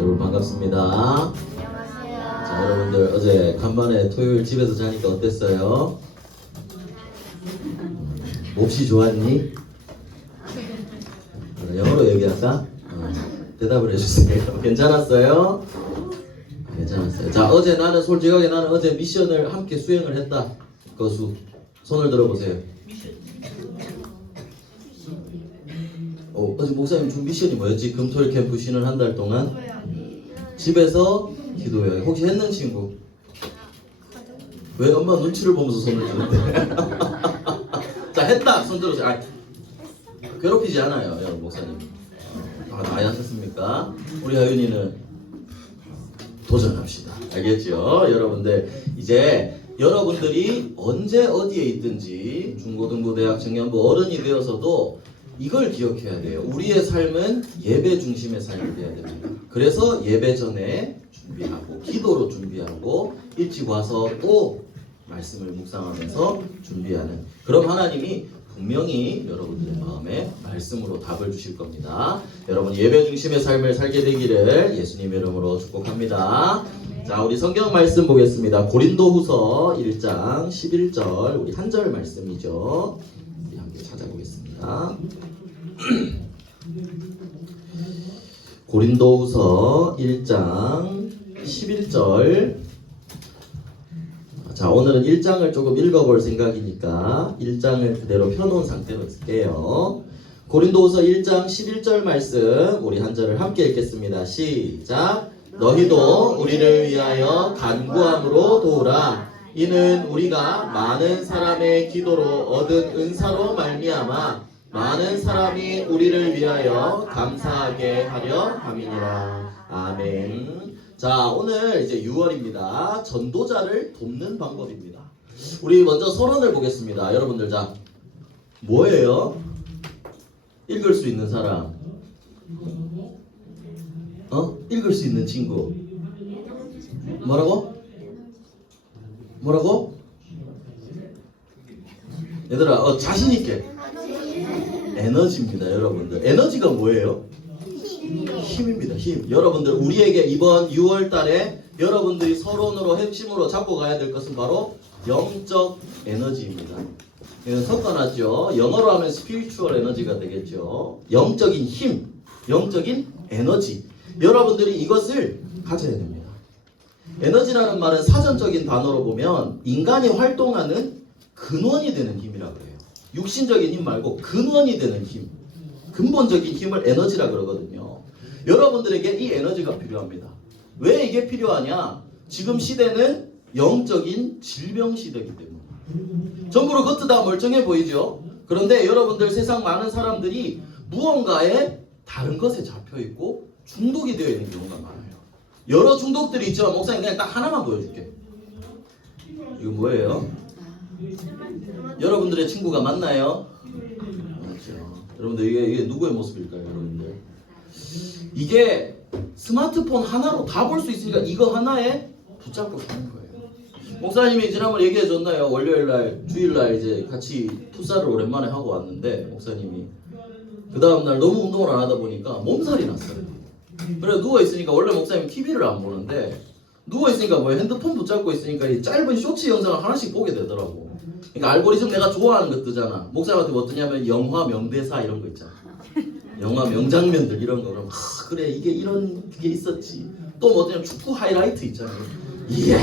여러분 반갑습니다. 자, 여러분들 어제 간만에 토요일 집에서 자니까 어땠어요? 몹시 좋았니? 영어로 얘기할까? 대답을 해주세요. 괜찮았어요? 괜찮았어요. 자, 어제 나는 솔직하게 나는 어제 미션을 함께 수행을 했다. 거수 손을 들어보세요. 어제 목사님 준 미션이 뭐였지? 금토일 캠프 쉬는 한 달 동안 집에서 기도해요. 혹시 했는 친구? 왜 엄마 눈치를 보면서 손을 드는데? 자, 했다! 손 들어주세요. 괴롭히지 않아요, 여러분 목사님. 많이 하셨습니까? 우리 하윤이는 도전합시다. 알겠죠? 여러분들 이제 여러분들이 언제 어디에 있든지 중고등부, 대학, 청년부, 어른이 되어서도 이걸 기억해야 돼요. 우리의 삶은 예배 중심의 삶이 되어야 됩니다. 그래서 예배 전에 준비하고 기도로 준비하고 일찍 와서 또 말씀을 묵상하면서 준비하는, 그럼 하나님이 분명히 여러분들의 마음에 말씀으로 답을 주실 겁니다. 여러분 예배 중심의 삶을 살게 되기를 예수님의 이름으로 축복합니다. 자, 우리 성경 말씀 보겠습니다. 고린도후서 1장 11절, 우리 한 절 말씀이죠. 우리 함께 찾아보겠습니다. 고린도후서 1장 11절. 자, 오늘은 1장을 조금 읽어볼 생각이니까 1장을 그대로 펴놓은 상태로 쓸게요. 고린도후서 1장 11절 말씀 우리 한 절을 함께 읽겠습니다. 시작. 너희도 우리를 위하여 간구함으로 도우라. 이는 우리가 많은 사람의 기도로 얻은 은사로 말미암아 많은 사람이 우리를 위하여 감사하게 하려 함이니라. 아멘. 자, 오늘 이제 6월입니다. 전도자를 돕는 방법입니다. 우리 먼저 서론을 보겠습니다. 여러분들, 자, 뭐예요? 읽을 수 있는 사람? 읽을 수 있는 친구? 뭐라고? 뭐라고? 얘들아, 자신 있게. 에너지입니다, 여러분들. 에너지가 뭐예요? 힘입니다. 힘. 여러분들, 우리에게 이번 6월 달에 여러분들이 서론으로 핵심으로 잡고 가야 될 것은 바로 영적 에너지입니다. 이건 섞어놨죠. 영어로 하면 spiritual 에너지가 되겠죠. 영적인 힘, 영적인 에너지. 여러분들이 이것을 가져야 됩니다. 에너지라는 말은 사전적인 단어로 보면 인간이 활동하는 근원이 되는 힘이라고 해요. 육신적인 힘 말고 근원이 되는 힘, 근본적인 힘을 에너지라 그러거든요. 여러분들에게 이 에너지가 필요합니다. 왜 이게 필요하냐? 지금 시대는 영적인 질병 시대이기 때문에. 전부로 겉은 다 멀쩡해 보이죠? 그런데 여러분들, 세상 많은 사람들이 무언가에 다른 것에 잡혀있고 중독이 되어 있는 경우가 많아요. 여러 중독들이 있지만 목사님 그냥 딱 하나만 보여줄게. 이거 뭐예요? 여러분들의 친구가 맞나요? 맞죠. 여러분들, 이게 누구의 모습일까요, 여러분들? 이게 스마트폰 하나로 다 볼 수 있으니까 이거 하나에 붙잡고 사는 거예요. 목사님이 지난번에 얘기해 줬나요? 월요일날, 주일날 이제 같이 투사를 오랜만에 하고 왔는데 목사님이 그 다음날 너무 운동을 안 하다 보니까 몸살이 났어요. 그래 누워있으니까, 원래 목사님 TV를 안 보는데 누워있으니까 뭐 핸드폰 붙잡고 있으니까 이 짧은 쇼츠 영상을 하나씩 보게 되더라고. 그러니까 알고리즘 내가 좋아하는 거 뜨잖아. 목사님한테 뭐 뜨냐면 영화 명대사 이런 거 있잖아. 영화 명장면들 이런 거. 그럼 그래 이게 이런 게 있었지. 또 뭐 뜨냐면 축구 하이라이트 있잖아. 이야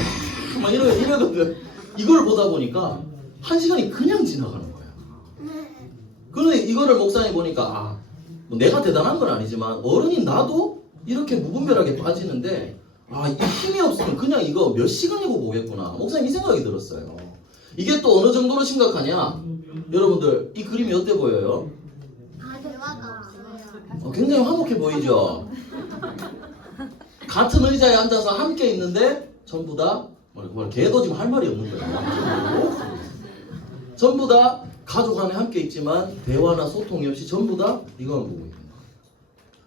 막 이러거든. 이걸 보다 보니까 한 시간이 그냥 지나가는 거야. 그런데 이거를 목사님 보니까 뭐 내가 대단한 건 아니지만 어른인 나도 이렇게 무분별하게 빠지는데 이 힘이 없으면 그냥 이거 몇 시간이고 보겠구나. 목사님 이 생각이 들었어요. 이게 또 어느 정도로 심각하냐? 여러분들, 이 그림이 어때 보여요? 대화가 없어요. 굉장히 화목해 보이죠? 같은 의자에 앉아서 함께 있는데 전부 다 걔도 지금 할 말이 없는 거예요. 전부 다 가족 안에 함께 있지만 대화나 소통이 없이 전부 다 이거만 보고 있는 거예요.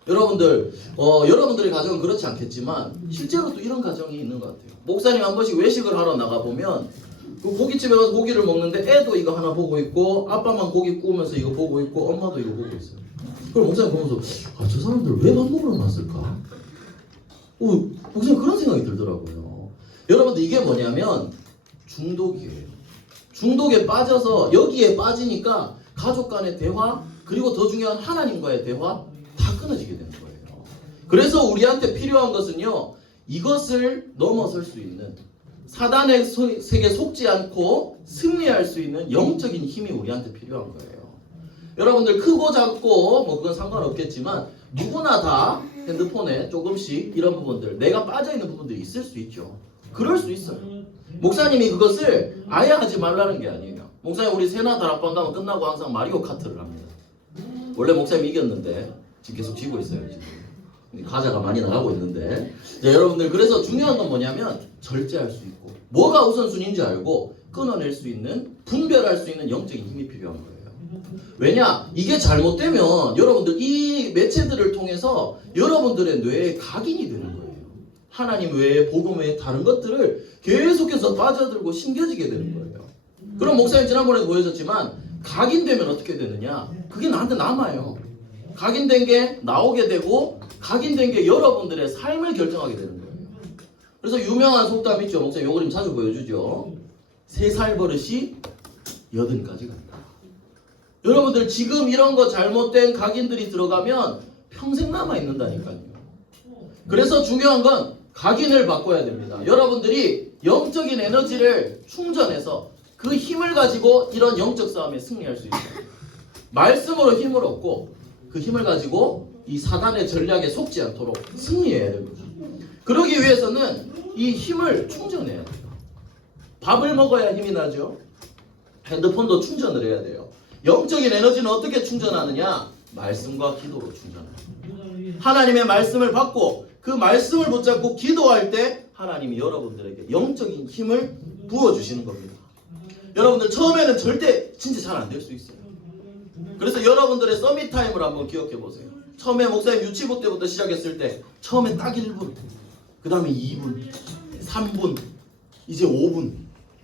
여러분들, 여러분들의 가정은 그렇지 않겠지만 실제로 또 이런 가정이 있는 것 같아요. 목사님 한 번씩 외식을 하러 나가보면 그 고깃집에 가서 고기를 먹는데 애도 이거 하나 보고 있고 아빠만 고기 구우면서 이거 보고 있고 엄마도 이거 보고 있어요. 그럼 목사님 보면서 저 사람들 왜 밥 먹으러 왔을까? 목사님 그런 생각이 들더라고요. 여러분들 이게 뭐냐면 중독이에요. 중독에 빠져서 여기에 빠지니까 가족 간의 대화 그리고 더 중요한 하나님과의 대화 다 끊어지게 되는 거예요. 그래서 우리한테 필요한 것은요. 이것을 넘어설 수 있는 사단의 세계에 속지 않고 승리할 수 있는 영적인 힘이 우리한테 필요한 거예요. 여러분들 크고 작고 뭐 그건 상관없겠지만 누구나 다 핸드폰에 조금씩 이런 부분들 내가 빠져있는 부분들이 있을 수 있죠. 그럴 수 있어요. 목사님이 그것을 아예 하지 말라는 게 아니에요. 목사님 우리 세나 다락방 가면 끝나고 항상 마리오 카트를 합니다. 원래 목사님이 이겼는데 지금 계속 지고 있어요. 지금 가자가 많이 나가고 있는데 자, 여러분들 그래서 중요한 건 뭐냐면 절제할 수 있고 뭐가 우선순위인지 알고 끊어낼 수 있는 분별할 수 있는 영적인 힘이 필요한 거예요. 왜냐? 이게 잘못되면 여러분들 이 매체들을 통해서 여러분들의 뇌에 각인이 되는 거예요. 하나님 외에 복음 외에 다른 것들을 계속해서 빠져들고 심겨지게 되는 거예요. 그럼 목사님 지난번에도 보여줬지만 각인되면 어떻게 되느냐? 그게 나한테 남아요. 각인된 게 나오게 되고 각인된 게 여러분들의 삶을 결정하게 되는 거예요. 그래서 유명한 속담 있죠. 목사님 요 그림 자주 보여주죠. 3살 버릇이 80까지 간다. 여러분들 지금 이런 거 잘못된 각인들이 들어가면 평생 남아있는다니까요. 그래서 중요한 건 각인을 바꿔야 됩니다. 여러분들이 영적인 에너지를 충전해서 그 힘을 가지고 이런 영적 싸움에 승리할 수 있어요. 말씀으로 힘을 얻고 그 힘을 가지고 이 사단의 전략에 속지 않도록 승리해야 됩니다. 그러기 위해서는 이 힘을 충전해야 돼요. 밥을 먹어야 힘이 나죠. 핸드폰도 충전을 해야 돼요. 영적인 에너지는 어떻게 충전하느냐? 말씀과 기도로 충전해요. 하나님의 말씀을 받고 그 말씀을 붙잡고 기도할 때 하나님이 여러분들에게 영적인 힘을 부어주시는 겁니다. 여러분들 처음에는 절대 진짜 잘 안 될 수 있어요. 그래서 여러분들의 서밋 타임을 한번 기억해 보세요. 처음에 목사님 유치부 때부터 시작했을 때 처음에 딱 1분, 그 다음에 2분, 3분, 이제 5분.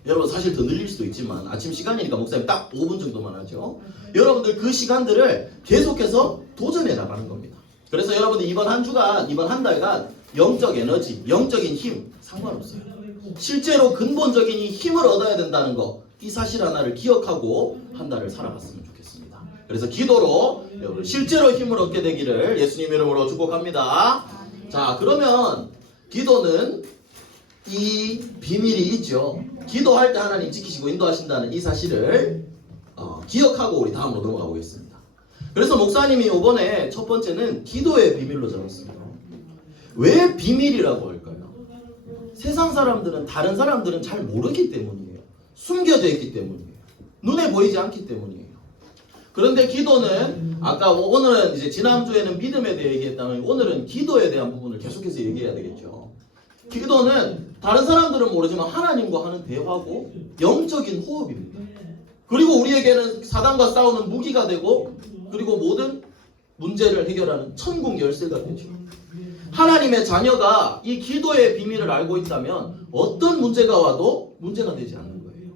여러분 사실 더 늘릴 수도 있지만 아침 시간이니까 목사님 딱 5분 정도만 하죠. 여러분들 그 시간들을 계속해서 도전해 나가는 겁니다. 그래서 여러분들 이번 한 주간, 이번 한 달간 영적 에너지, 영적인 힘 상관없어요. 실제로 근본적인 이 힘을 얻어야 된다는 거, 이 사실 하나를 기억하고 한 달을 살아갔으면 좋겠습니다. 그래서 기도로 여러분 실제로 힘을 얻게 되기를 예수님 이름으로 축복합니다. 자, 그러면 기도는 이 비밀이 있죠. 기도할 때 하나님 지키시고 인도하신다는 이 사실을 기억하고 우리 다음으로 넘어가 보겠습니다. 그래서 목사님이 이번에 첫 번째는 기도의 비밀로 적었습니다. 왜 비밀이라고 할까요? 세상 사람들은 다른 사람들은 잘 모르기 때문이에요. 숨겨져 있기 때문이에요. 눈에 보이지 않기 때문이에요. 그런데 기도는 아까 오늘은 이제 지난주에는 믿음에 대해 얘기했다면 오늘은 기도에 대한 부분을 계속해서 얘기해야 되겠죠. 기도는 다른 사람들은 모르지만 하나님과 하는 대화고 영적인 호흡입니다. 그리고 우리에게는 사단과 싸우는 무기가 되고 그리고 모든 문제를 해결하는 천국 열쇠가 되죠. 하나님의 자녀가 이 기도의 비밀을 알고 있다면 어떤 문제가 와도 문제가 되지 않는 거예요.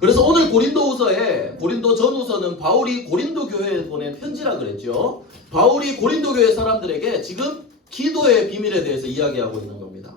그래서 오늘 고린도 전후서는 바울이 고린도 교회에 보낸 편지라 그랬죠. 바울이 고린도 교회 사람들에게 지금 기도의 비밀에 대해서 이야기하고 있는 겁니다.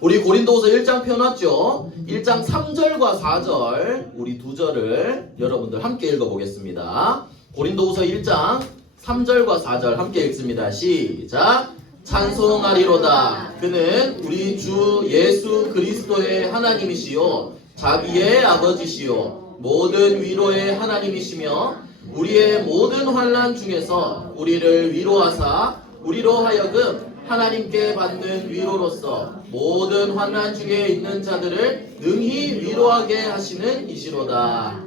우리 고린도후서 1장 펴놨죠. 1장 3절과 4절 우리 두 절을 여러분들 함께 읽어보겠습니다. 고린도후서 1장 3절과 4절 함께 읽습니다. 시작. 찬송하리로다. 그는 우리 주 예수 그리스도의 하나님이시요 자비의 아버지시요 모든 위로의 하나님이시며 우리의 모든 환난 중에서 우리를 위로하사 우리로 하여금 하나님께 받는 위로로서 모든 환난 중에 있는 자들을 능히 위로하게 하시는 이시로다.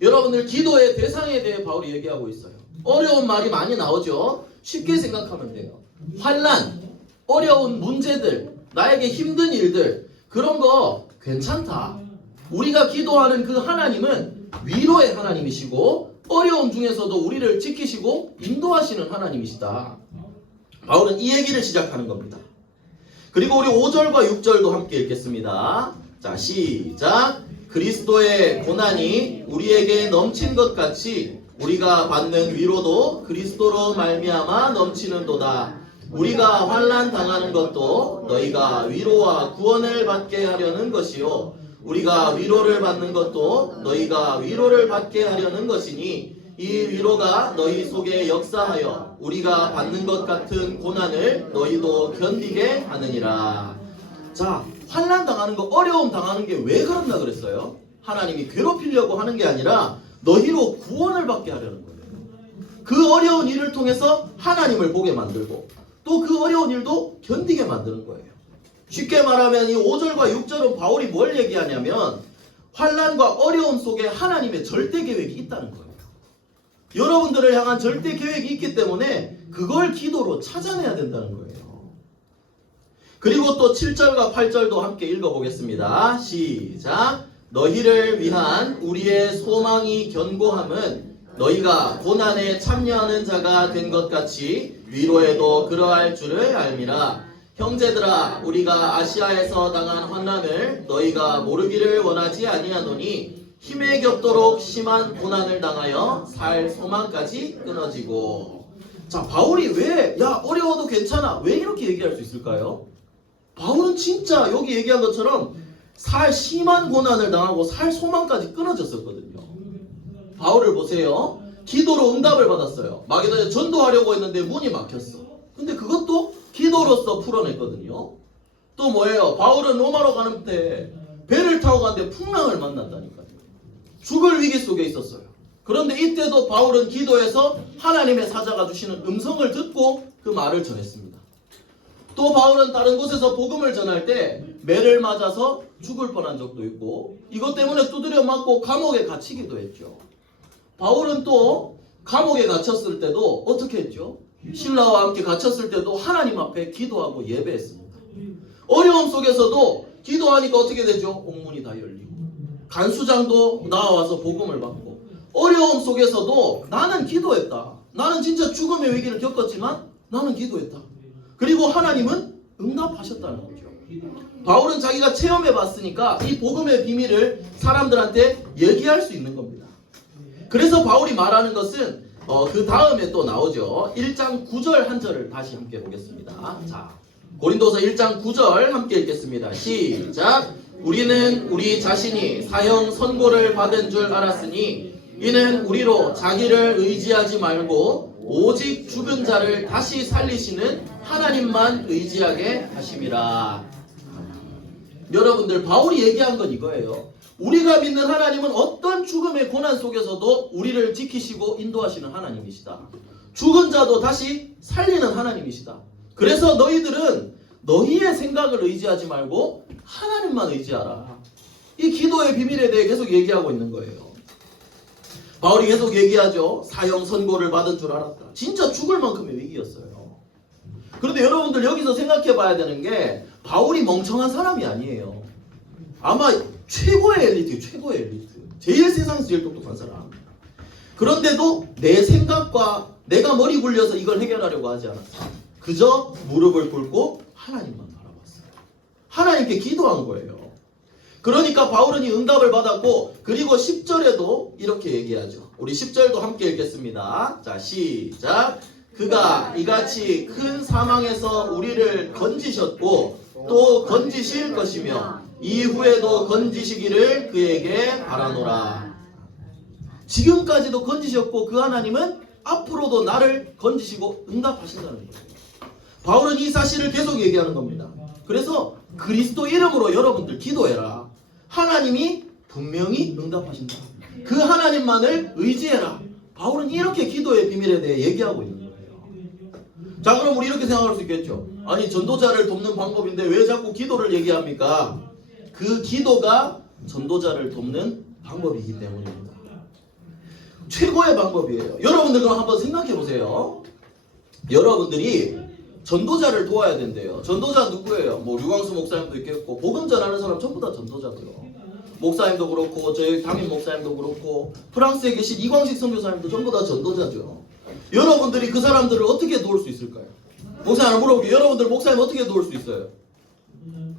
여러분들 기도의 대상에 대해 바울이 얘기하고 있어요. 어려운 말이 많이 나오죠. 쉽게 생각하면 돼요. 환난, 어려운 문제들, 나에게 힘든 일들 그런 거 괜찮다. 우리가 기도하는 그 하나님은 위로의 하나님이시고 어려움 중에서도 우리를 지키시고 인도하시는 하나님이시다. 바울은 이 얘기를 시작하는 겁니다. 그리고 우리 5절과 6절도 함께 읽겠습니다. 자, 시작. 그리스도의 고난이 우리에게 넘친 것 같이 우리가 받는 위로도 그리스도로 말미암아 넘치는도다. 우리가 환난 당하는 것도 너희가 위로와 구원을 받게 하려는 것이요 우리가 위로를 받는 것도 너희가 위로를 받게 하려는 것이니 이 위로가 너희 속에 역사하여 우리가 받는 것 같은 고난을 너희도 견디게 하느니라. 자, 환난 당하는 거, 어려움 당하는 게 왜 그런다 그랬어요? 하나님이 괴롭히려고 하는 게 아니라 너희로 구원을 받게 하려는 거예요. 그 어려운 일을 통해서 하나님을 보게 만들고 또 그 어려운 일도 견디게 만드는 거예요. 쉽게 말하면 이 5절과 6절은 바울이 뭘 얘기하냐면 환난과 어려움 속에 하나님의 절대 계획이 있다는 거예요. 여러분들을 향한 절대 계획이 있기 때문에 그걸 기도로 찾아내야 된다는 거예요. 그리고 또 7절과 8절도 함께 읽어보겠습니다. 시작. 너희를 위한 우리의 소망이 견고함은 너희가 고난에 참여하는 자가 된 것 같이 위로에도 그러할 줄을 알미라. 형제들아, 우리가 아시아에서 당한 환난을 너희가 모르기를 원하지 아니하노니 힘에 겹도록 심한 고난을 당하여 살 소망까지 끊어지고. 자, 바울이 왜 어려워도 괜찮아 왜 이렇게 얘기할 수 있을까요? 바울은 진짜 여기 얘기한 것처럼 살 심한 고난을 당하고 살 소망까지 끊어졌었거든요. 바울을 보세요. 기도로 응답을 받았어요. 마게도냐에 전도하려고 했는데 문이 막혔어. 근데 그것도 기도로서 풀어냈거든요. 또 뭐예요? 바울은 로마로 가는 때 배를 타고 가는데 풍랑을 만났다니까요. 죽을 위기 속에 있었어요. 그런데 이때도 바울은 기도해서 하나님의 사자가 주시는 음성을 듣고 그 말을 전했습니다. 또 바울은 다른 곳에서 복음을 전할 때 매를 맞아서 죽을 뻔한 적도 있고 이것 때문에 두드려 맞고 감옥에 갇히기도 했죠. 바울은 또 감옥에 갇혔을 때도 어떻게 했죠? 신라와 함께 갇혔을 때도 하나님 앞에 기도하고 예배했습니다. 어려움 속에서도 기도하니까 어떻게 되죠? 옥문이 다 열리고 간수장도 나와서 복음을 받고 어려움 속에서도 나는 기도했다. 나는 진짜 죽음의 위기를 겪었지만 나는 기도했다. 그리고 하나님은 응답하셨다는 거죠. 바울은 자기가 체험해 봤으니까 이 복음의 비밀을 사람들한테 얘기할 수 있는 겁니다. 그래서 바울이 말하는 것은 그 다음에 또 나오죠. 1장 9절 한 절을 다시 함께 보겠습니다. 자, 고린도서 1장 9절 함께 읽겠습니다. 시작. 우리는 우리 자신이 사형 선고를 받은 줄 알았으니 이는 우리로 자기를 의지하지 말고 오직 죽은 자를 다시 살리시는 하나님만 의지하게 하심이라. 여러분들, 바울이 얘기한 건 이거예요. 우리가 믿는 하나님은 어떤 죽음의 고난 속에서도 우리를 지키시고 인도하시는 하나님이시다. 죽은 자도 다시 살리는 하나님이시다. 그래서 너희들은 너희의 생각을 의지하지 말고 하나님만 의지하라. 이 기도의 비밀에 대해 계속 얘기하고 있는 거예요. 바울이 계속 얘기하죠. 사형 선고를 받은 줄 알았다. 진짜 죽을 만큼의 위기였어요. 그런데 여러분들 여기서 생각해 봐야 되는 게 바울이 멍청한 사람이 아니에요. 아마 최고의 엘리트, 최고의 엘리트. 제일 세상에서 제일 똑똑한 사람. 그런데도 내 생각과 내가 머리 굴려서 이걸 해결하려고 하지 않았어요. 그저 무릎을 꿇고 하나님만 바라봤어요. 하나님께 기도한 거예요. 그러니까 바울은 이 응답을 받았고, 그리고 10절에도 이렇게 얘기하죠. 우리 10절도 함께 읽겠습니다. 자, 시작. 그가 이같이 큰 사망에서 우리를 건지셨고 또 건지실 것이며 이후에도 건지시기를 그에게 바라노라. 지금까지도 건지셨고 그 하나님은 앞으로도 나를 건지시고 응답하신다는 거예요. 바울은 이 사실을 계속 얘기하는 겁니다. 그래서 그리스도 이름으로 여러분들 기도해라. 하나님이 분명히 응답하신다. 그 하나님만을 의지해라. 바울은 이렇게 기도의 비밀에 대해 얘기하고 있는 거예요. 자, 그럼 우리 이렇게 생각할 수 있겠죠. 아니, 전도자를 돕는 방법인데 왜 자꾸 기도를 얘기합니까? 그 기도가 전도자를 돕는 방법이기 때문입니다. 최고의 방법이에요. 여러분들 그럼 한번 생각해 보세요. 여러분들이 전도자를 도와야 된대요. 전도자 누구예요? 뭐 류광수 목사님도 있겠고, 복음 전하는 사람 전부 다 전도자고요. 목사님도 그렇고, 저희 담임 목사님도 그렇고, 프랑스에 계신 이광식 선교사님도 전부 다 전도자죠. 여러분들이 그 사람들을 어떻게 도울 수 있을까요? 목사님 물어볼게요. 여러분들 목사님 어떻게 도울 수 있어요?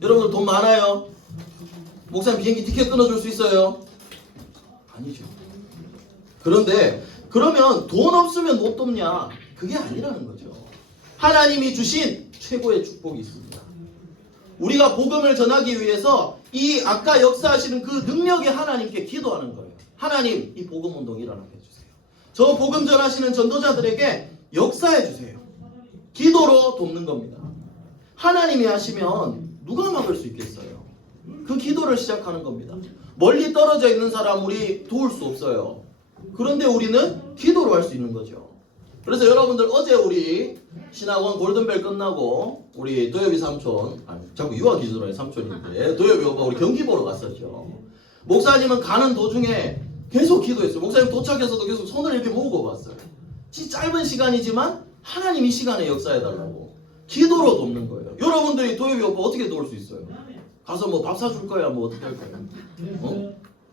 여러분들 돈 많아요? 목사님 비행기 티켓 끊어줄 수 있어요? 아니죠. 그런데 그러면 돈 없으면 못 돕냐? 그게 아니라는 거죠. 하나님이 주신 최고의 축복이 있습니다. 우리가 복음을 전하기 위해서 이 아까 역사하시는 그 능력의 하나님께 기도하는 거예요. 하나님, 이 복음 운동 일어나게 해주세요. 저 복음 전하시는 전도자들에게 역사해 주세요. 기도로 돕는 겁니다. 하나님이 하시면 누가 막을 수 있겠어요? 그 기도를 시작하는 겁니다. 멀리 떨어져 있는 사람 우리 도울 수 없어요. 그런데 우리는 기도로 할 수 있는 거죠. 그래서 여러분들 어제 우리 신학원 골든벨 끝나고 우리 도엽이 삼촌, 아니 자꾸 유아 기준으로 삼촌인데 도엽이 오빠 우리 경기 보러 갔었죠. 목사님은 가는 도중에 계속 기도했어요. 목사님 도착해서도 계속 손을 이렇게 모으고 봤어요. 짧은 시간이지만 하나님 이 시간에 역사해달라고 기도로 돕는 거예요. 여러분들이 도엽이 오빠 어떻게 도울 수 있어요? 가서 뭐 밥 사줄 거야, 뭐 어떻게 할 거야?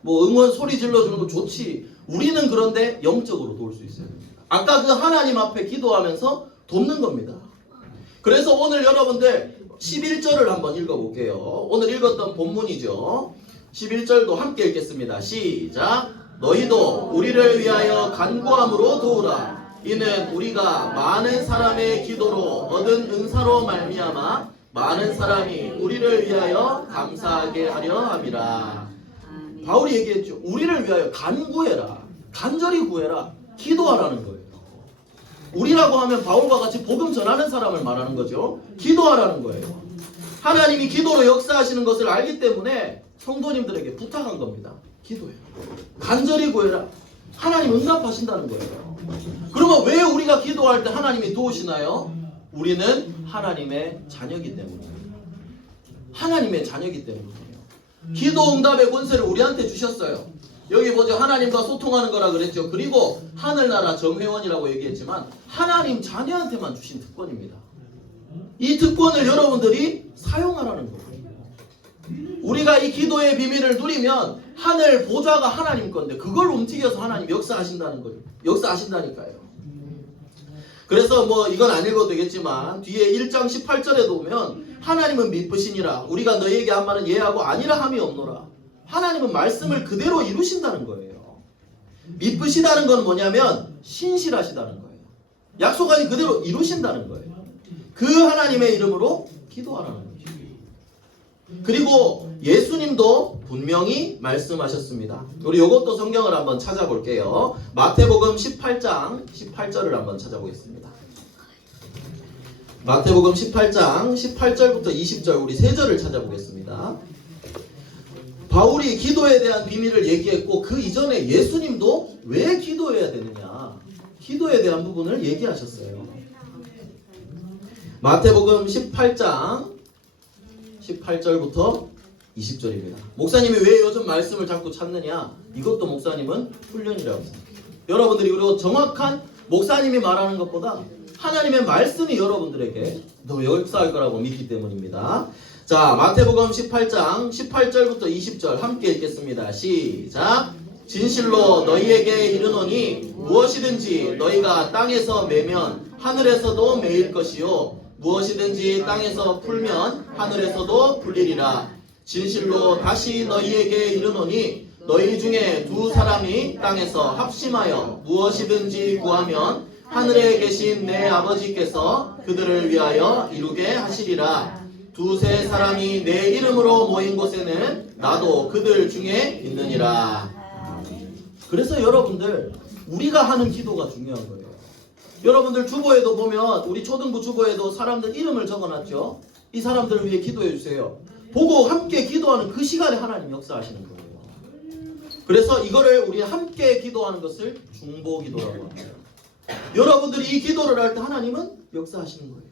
뭐 응원 소리 질러주는 거 좋지. 우리는 그런데 영적으로 도울 수 있어요. 아까 그 하나님 앞에 기도하면서 돕는 겁니다. 그래서 오늘 여러분들 11절을 한번 읽어볼게요. 오늘 읽었던 본문이죠. 11절도 함께 읽겠습니다. 시작. 너희도 우리를 위하여 간구함으로 도우라. 이는 우리가 많은 사람의 기도로 얻은 은사로 말미암아 많은 사람이 우리를 위하여 감사하게 하려 함이라. 바울이 얘기했죠. 우리를 위하여 간구해라. 간절히 구해라. 기도하라는 거예요. 우리라고 하면 바울과 같이 복음 전하는 사람을 말하는 거죠. 기도하라는 거예요. 하나님이 기도로 역사하시는 것을 알기 때문에 성도님들에게 부탁한 겁니다. 기도해요. 간절히 구해라. 하나님 응답하신다는 거예요. 그러면 왜 우리가 기도할 때 하나님이 도우시나요? 우리는 하나님의 자녀이기 때문이에요. 하나님의 자녀이기 때문이에요. 기도 응답의 권세를 우리한테 주셨어요. 여기 보죠. 하나님과 소통하는 거라 그랬죠. 그리고 하늘나라 정회원이라고 얘기했지만 하나님 자녀한테만 주신 특권입니다. 이 특권을 여러분들이 사용하라는 거예요. 우리가 이 기도의 비밀을 누리면 하늘 보좌가 하나님 건데 그걸 움직여서 하나님 역사하신다는 거예요. 역사하신다니까요. 그래서 뭐 이건 안 읽어도 되겠지만 뒤에 1장 18절에 보면 하나님은 미쁘시니라. 우리가 너희에게 한 말은 예하고 아니라 함이 없노라. 하나님은 말씀을 그대로 이루신다는 거예요. 미쁘시다는 건 뭐냐면 신실하시다는 거예요. 약속하신 그대로 이루신다는 거예요. 그 하나님의 이름으로 기도하라는 거예요. 그리고 예수님도 분명히 말씀하셨습니다. 우리 이것도 성경을 한번 찾아볼게요. 마태복음 18장 18절을 한번 찾아보겠습니다. 마태복음 18장 18절부터 20절 우리 세 절을 찾아보겠습니다. 바울이 기도에 대한 비밀을 얘기했고 그 이전에 예수님도 왜 기도해야 되느냐 기도에 대한 부분을 얘기하셨어요. 마태복음 18장 18절부터 20절입니다. 목사님이 왜 요즘 말씀을 자꾸 찾느냐? 이것도 목사님은 훈련이라고 생각해요. 여러분들이 그리고 정확한 목사님이 말하는 것보다 하나님의 말씀이 여러분들에게 더 역사할 거라고 믿기 때문입니다. 자, 마태복음 18장 18절부터 20절 함께 읽겠습니다. 시작. 진실로 너희에게 이르노니 무엇이든지 너희가 땅에서 매면 하늘에서도 매일 것이요 무엇이든지 땅에서 풀면 하늘에서도 풀리리라. 진실로 다시 너희에게 이르노니 너희 중에 두 사람이 땅에서 합심하여 무엇이든지 구하면 하늘에 계신 내 아버지께서 그들을 위하여 이루게 하시리라. 두세 사람이 내 이름으로 모인 곳에는 나도 그들 중에 있느니라. 그래서 여러분들 우리가 하는 기도가 중요한 거예요. 여러분들 주보에도 보면 우리 초등부 주보에도 사람들 이름을 적어놨죠. 이 사람들을 위해 기도해 주세요. 보고 함께 기도하는 그 시간에 하나님 역사하시는 거예요. 그래서 이거를 우리 함께 기도하는 것을 중보기도라고 합니다. 여러분들이 이 기도를 할 때 하나님은 역사하시는 거예요.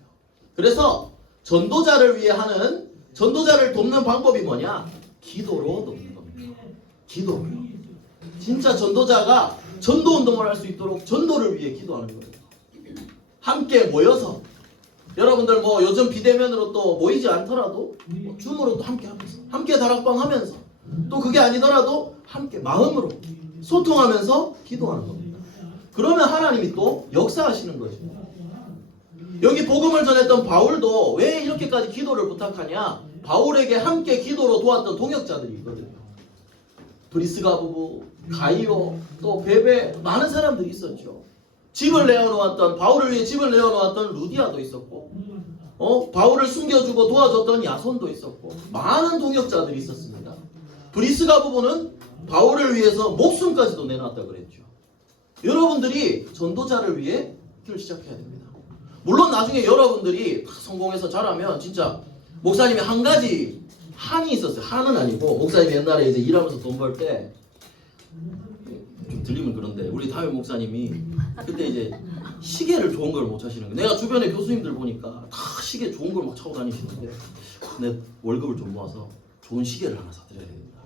그래서 전도자를 위해 하는 전도자를 돕는 방법이 뭐냐? 기도로 돕는 겁니다. 기도로요. 진짜 전도자가 전도운동을 할 수 있도록 전도를 위해 기도하는 거예요. 함께 모여서 여러분들 뭐 요즘 비대면으로 또 모이지 않더라도 뭐 줌으로 또 함께 하면서 함께 다락방 하면서 또 그게 아니더라도 함께 마음으로 소통하면서 기도하는 겁니다. 그러면 하나님이 또 역사하시는 거죠. 여기 복음을 전했던 바울도 왜 이렇게까지 기도를 부탁하냐? 바울에게 함께 기도로 도왔던 동역자들이 있거든요. 브리스가 부부, 가이오, 또 베베 많은 사람들이 있었죠. 집을 내어놓았던 바울을 위해 집을 내어놓았던 루디아도 있었고 바울을 숨겨주고 도와줬던 야손도 있었고 많은 동역자들이 있었습니다. 브리스가 부부는 바울을 위해서 목숨까지도 내놨다 그랬죠. 여러분들이 전도자를 위해 길을 시작해야 됩니다. 물론 나중에 여러분들이 성공해서 잘하면 진짜 목사님이 한 가지 한이 있었어요. 한은 아니고 목사님이 옛날에 이제 일하면서 돈 벌 때 좀 들리면 그런데 우리 담임 목사님이 그때 이제 시계를 좋은 걸 못 차시는 거예요. 내가 주변에 교수님들 보니까 다 시계 좋은 걸 막 차고 다니시는데 내 월급을 좀 모아서 좋은 시계를 하나 사드려야 됩니다.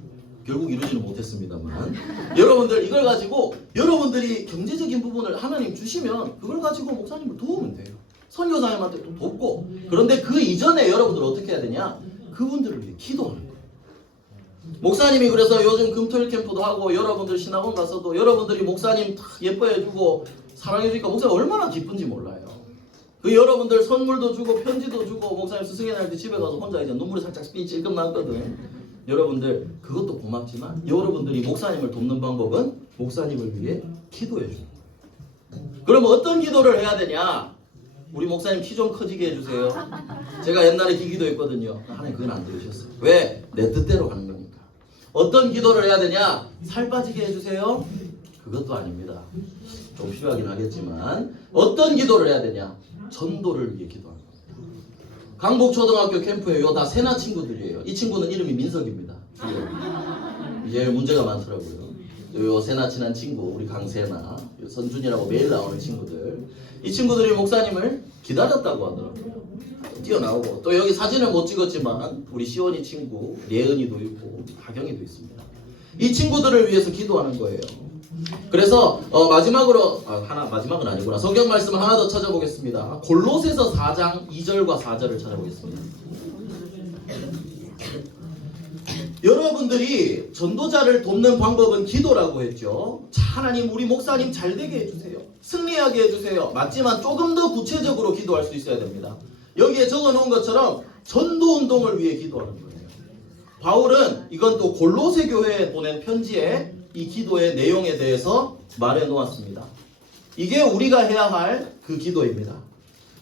결국 이루지는 못했습니다만 여러분들 이걸 가지고 여러분들이 경제적인 부분을 하나님 주시면 그걸 가지고 목사님을 도우면 돼요. 선교사님한테 또 돕고. 그런데 그 이전에 여러분들 어떻게 해야 되냐? 그분들을 위해 기도하는 거예요. 목사님이 그래서 요즘 금토일 캠프도 하고 여러분들 신학원 가서도 여러분들이 목사님 다 예뻐해주고 사랑해주니까 목사님 얼마나 기쁜지 몰라요. 그 여러분들 선물도 주고 편지도 주고 목사님 스승의 날 때 집에 가서 혼자 이제 눈물이 살짝 찔끔 났거든. 여러분들 그것도 고맙지만 여러분들이 목사님을 돕는 방법은 목사님을 위해 기도해 주는 거예요. 그럼 어떤 기도를 해야 되냐? 우리 목사님 키 좀 커지게 해주세요. 제가 옛날에 기도했거든요. 하나님 그건 안 들으셨어요. 왜? 내 뜻대로 하는 거니까. 어떤 기도를 해야 되냐? 살 빠지게 해주세요. 그것도 아닙니다. 좀 필요하긴 하겠지만 어떤 기도를 해야 되냐? 전도를 위해 기도하는 겁니다. 강북초등학교 캠프에 요 다 세나 친구들이에요. 이 친구는 이름이 민석입니다. 이제 문제가 많더라고요. 요 세나 친한 친구 우리 강세나 선준이라고 매일 나오는 친구들, 이 친구들이 목사님을 기다렸다고 하더라고요. 뛰어나오고 또 여기 사진을 못 찍었지만 우리 시원이 친구 예은이도 있고 하경이도 있습니다. 이 친구들을 위해서 기도하는 거예요. 그래서 마지막으로 마지막은 아니구나. 성경 말씀을 하나 더 찾아보겠습니다. 골로새서 4장 2절과 4절을 찾아보겠습니다. 여러분들이 전도자를 돕는 방법은 기도라고 했죠. 자, 하나님 우리 목사님 잘 되게 해주세요. 승리하게 해주세요. 맞지만 조금 더 구체적으로 기도할 수 있어야 됩니다. 여기에 적어놓은 것처럼 전도운동을 위해 기도하는 거예요. 바울은 이건 또 골로새 교회에 보낸 편지에 이 기도의 내용에 대해서 말해 놓았습니다. 이게 우리가 해야 할 그 기도입니다.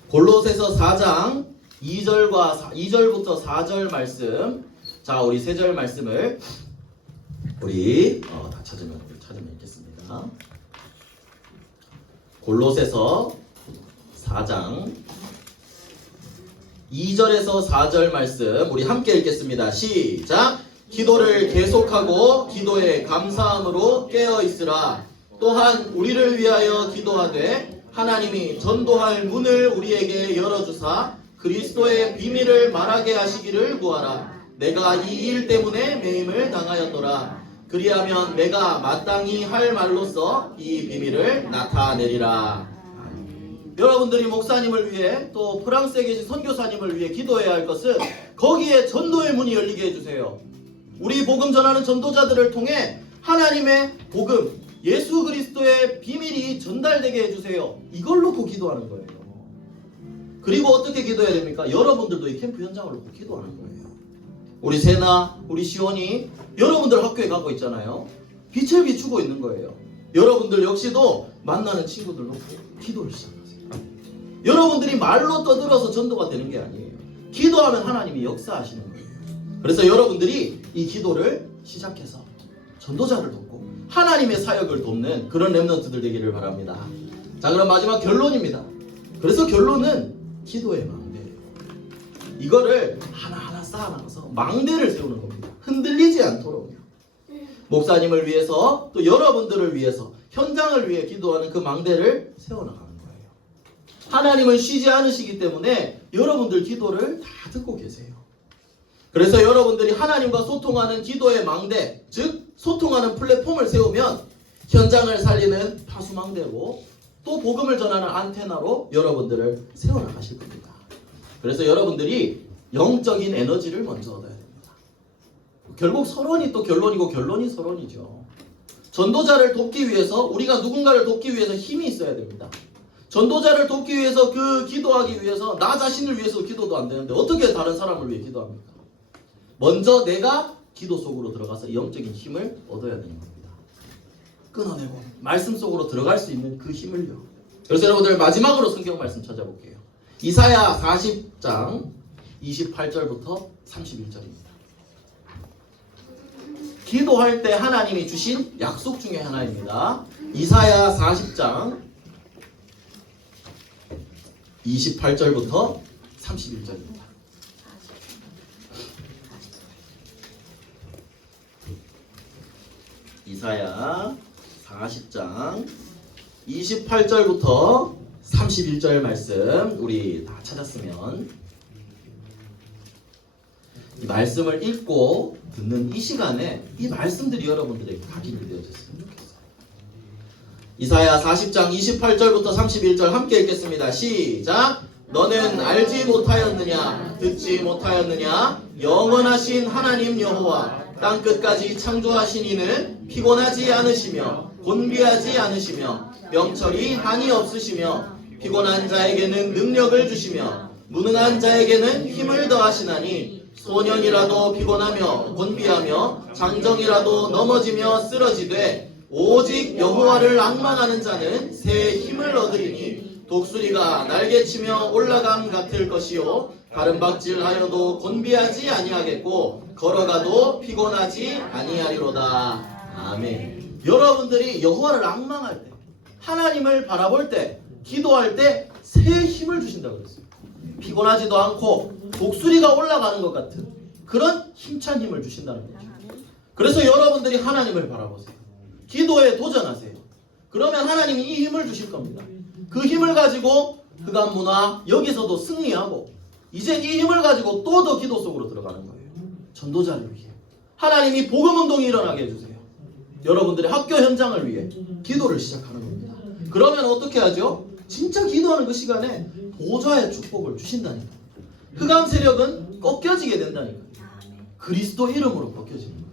골로새서 4장 2절부터 4절 말씀. 자, 우리 세 절 말씀을 우리 다 찾으면 읽겠습니다. 골로새서 4장 2절에서 4절 말씀 우리 함께 읽겠습니다. 시작! 기도를 계속하고 기도에 감사함으로 깨어있으라. 또한 우리를 위하여 기도하되 하나님이 전도할 문을 우리에게 열어주사 그리스도의 비밀을 말하게 하시기를 구하라. 내가 이 일 때문에 매임을 당하였노라. 그리하면 내가 마땅히 할 말로써 이 비밀을 나타내리라. 여러분들이 목사님을 위해 또 프랑스에 계신 선교사님을 위해 기도해야 할 것은 거기에 전도의 문이 열리게 해주세요. 우리 복음 전하는 전도자들을 통해 하나님의 복음, 예수 그리스도의 비밀이 전달되게 해주세요. 이걸 놓고 기도하는 거예요. 그리고 어떻게 기도해야 됩니까? 여러분들도 이 캠프 현장을 놓고 기도하는 거예요. 우리 세나, 우리 시원이 여러분들 학교에 가고 있잖아요. 빛을 비추고 있는 거예요. 여러분들 역시도 만나는 친구들 놓고 기도를 시작하세요. 여러분들이 말로 떠들어서 전도가 되는 게 아니에요. 기도하면 하나님이 역사하시는 거예요. 그래서 여러분들이 이 기도를 시작해서 전도자를 돕고 하나님의 사역을 돕는 그런 렘넌트들 되기를 바랍니다. 자, 그럼 마지막 결론입니다. 그래서 결론은 기도의 망대예요. 이거를 하나하나 쌓아나가서 망대를 세우는 겁니다. 흔들리지 않도록요. 목사님을 위해서 또 여러분들을 위해서 현장을 위해 기도하는 그 망대를 세워나가는 거예요. 하나님은 쉬지 않으시기 때문에 여러분들 기도를 다 듣고 계세요. 그래서 여러분들이 하나님과 소통하는 기도의 망대, 즉 소통하는 플랫폼을 세우면 현장을 살리는 파수망대로 또 복음을 전하는 안테나로 여러분들을 세워나가실 겁니다. 그래서 여러분들이 영적인 에너지를 먼저 얻어야 됩니다. 결국 서론이 또 결론이고 결론이 서론이죠. 전도자를 돕기 위해서 우리가 누군가를 돕기 위해서 힘이 있어야 됩니다. 전도자를 돕기 위해서 그 기도하기 위해서 나 자신을 위해서 기도도 안 되는데 어떻게 다른 사람을 위해 기도합니까? 먼저 내가 기도 속으로 들어가서 영적인 힘을 얻어야 되는 겁니다. 끊어내고 말씀 속으로 들어갈 수 있는 그 힘을요. 그래서 여러분들 마지막으로 성경 말씀 찾아볼게요. 이사야 40장 28절부터 31절입니다. 기도할 때 하나님이 주신 약속 중에 하나입니다. 이사야 40장 28절부터 31절입니다. 이사야 40장 28절부터 31절 말씀 우리 다 찾았으면 이 말씀을 읽고 듣는 이 시간에 이 말씀들이 여러분들에게 각인이 되어졌으면 좋겠어요. 이사야 40장 28절부터 31절 함께 읽겠습니다. 시작! 너는 알지 못하였느냐 듣지 못하였느냐 영원하신 하나님 여호와 땅끝까지 창조하신 이는 피곤하지 않으시며 곤비하지 않으시며 명철이 한이 없으시며 피곤한 자에게는 능력을 주시며 무능한 자에게는 힘을 더하시나니 소년이라도 피곤하며 곤비하며 장정이라도 넘어지며 쓰러지되 오직 여호와를 앙망하는 자는 새 힘을 얻으리니 독수리가 날개치며 올라감 같을 것이요 가름박질하여도 곤비하지 아니하겠고 걸어가도 피곤하지 아니하리로다. 아멘. 여러분들이 여호와를 앙망할 때 하나님을 바라볼 때 기도할 때 새 힘을 주신다고 그랬어요. 피곤하지도 않고 독수리가 올라가는 것 같은 그런 힘찬 힘을 주신다는 거죠. 그래서 여러분들이 하나님을 바라보세요. 기도에 도전하세요. 그러면 하나님이 이 힘을 주실 겁니다. 그 힘을 가지고 흑암문화 여기서도 승리하고 이제 이 힘을 가지고 또 더 기도 속으로 들어가는 거예요. 전도자를 위해 하나님이 복음운동이 일어나게 해주세요. 여러분들의 학교 현장을 위해 기도를 시작하는 겁니다. 그러면 어떻게 하죠? 진짜 기도하는 그 시간에 보좌의 축복을 주신다니까. 흑암 세력은 꺾여지게 된다니까. 그리스도 이름으로 꺾여지는 거예요.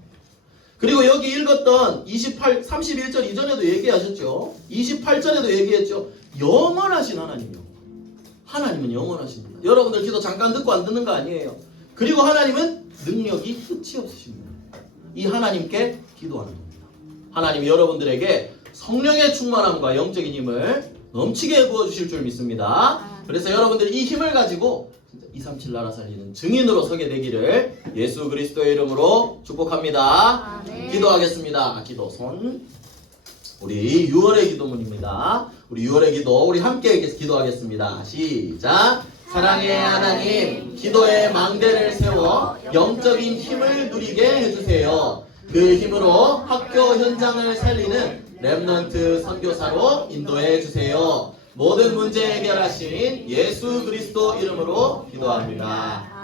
그리고 여기 읽었던 31절 이전에도 얘기하셨죠. 28절에도 얘기했죠. 영원하신 하나님이요. 하나님은 영원하십니다. 여러분들 기도 잠깐 듣고 안 듣는 거 아니에요. 그리고 하나님은 능력이 끝이 없으십니다. 이 하나님께 기도하는 겁니다. 하나님이 여러분들에게 성령의 충만함과 영적인 힘을 넘치게 부어주실 줄 믿습니다. 그래서 여러분들이 이 힘을 가지고 237 나라 살리는 증인으로 서게 되기를 예수 그리스도의 이름으로 축복합니다. 기도하겠습니다. 기도 손. 우리 6월의 기도문입니다. 우리 6월의 기도 우리 함께 기도하겠습니다. 시작. 사랑의 하나님, 기도의 망대를 세워 영적인 힘을 누리게 해주세요. 그 힘으로 학교 현장을 살리는 렘넌트 선교사로 인도해 주세요. 모든 문제 해결하신 예수 그리스도 이름으로 기도합니다.